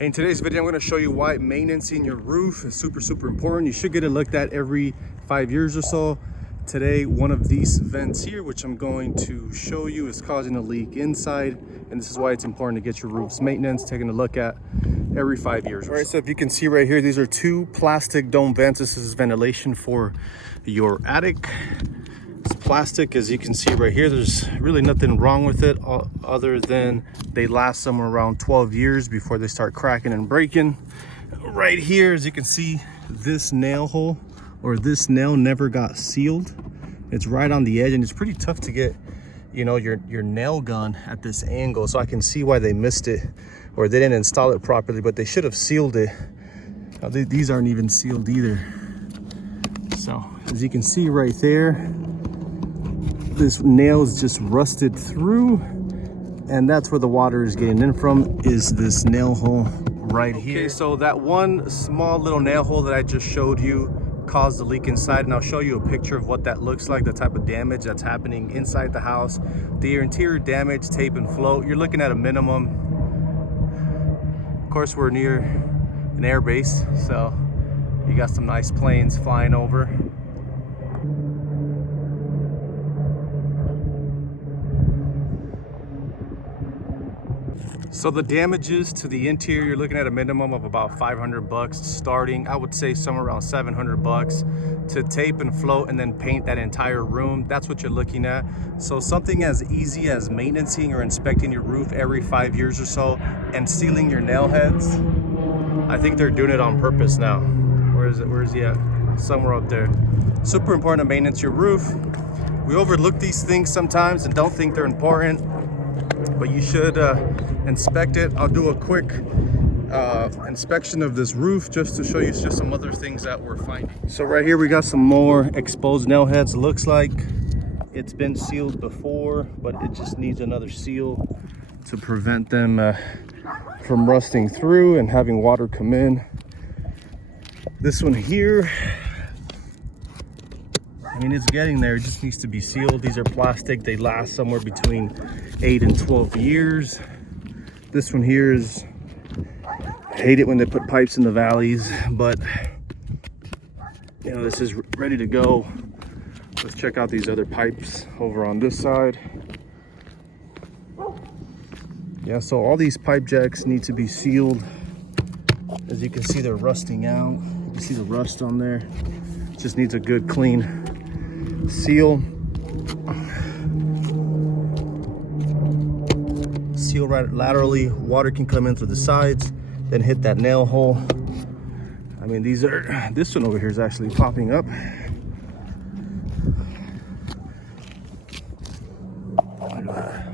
In today's video, I'm going to show you why maintaining your roof is super important. You should get it looked at every 5 years or so. Today, one of these vents here, which I'm going to show you, is causing a leak inside, and this is why it's important to get your roof's maintenance taking a look at every 5 years. All right, so if you can see right here, these are two plastic dome vents. This is ventilation for your attic. It's plastic, as you can see right here. There's really nothing wrong with it other than they last somewhere around 12 years before they start cracking and breaking. Right here, as you can see, this nail hole or this nail never got sealed. It's right on the edge, and it's pretty tough to get, you know, your nail gun at this angle. So I can see why they missed it, or they didn't install it properly, but they should have sealed it. These aren't even sealed either. So as you can see right there, this nail is just rusted through, and that's where the water is getting in from, is this nail hole right here. Okay, so that one small little nail hole that I just showed you caused the leak inside, and I'll show you a picture of what that looks like, the type of damage that's happening inside the house. The interior damage, tape and float, you're looking at a minimum. Of course, we're near an air base, so you got some nice planes flying over. So the damages to the interior, you're looking at a minimum of about 500 bucks starting. I would say somewhere around 700 bucks to tape and float and then paint that entire room. That's what you're looking at. So something as easy as maintaining or inspecting your roof every 5 years or so and sealing your nail heads, I think they're doing it on purpose now. Where is he at? Somewhere up there. Super important to maintenance your roof. We overlook these things sometimes and don't think they're important, but you should inspect it. I'll do a quick inspection of this roof just to show you just some other things that we're finding. So right here we got some more exposed nail heads. Looks like it's been sealed before, but it just needs another seal to prevent them from rusting through and having water come in. This one here, I mean, it's getting there. It just needs to be sealed. These are plastic. They last somewhere between 8 and 12 years. This one here is, I hate it when they put pipes in the valleys, but you know, this is ready to go. Let's check out these other pipes over on this side. Yeah, so all these pipe jacks need to be sealed. As you can see, they're rusting out. You can see the rust on there. It just needs a good clean seal. Seal right laterally. Water can come in through the sides, then hit that nail hole. I mean, this one over here is actually popping up. Look at that.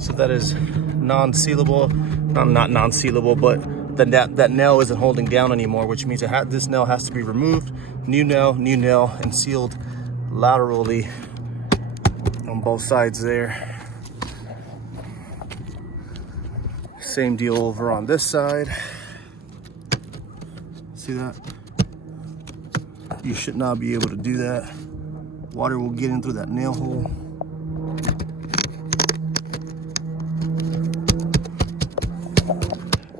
So that is non-sealable, not non-sealable, but that nail isn't holding down anymore, which means this nail has to be removed. New nail, and sealed laterally on both sides there. Same deal over on this side. See that? You should not be able to do that. Water will get in through that nail hole.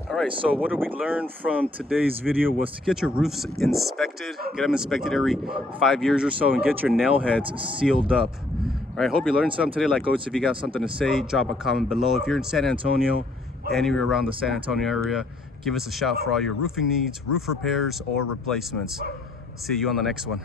Alright, so what did we learn from today's video was to get your roofs inspected. Get them inspected every 5 years or so and get your nail heads sealed up. Alright, hope you learned something today. Like always, if you got something to say, drop a comment below. If you're in San Antonio, anywhere around the San Antonio area, give us a shout for all your roofing needs, roof repairs, or replacements. See you on the next one.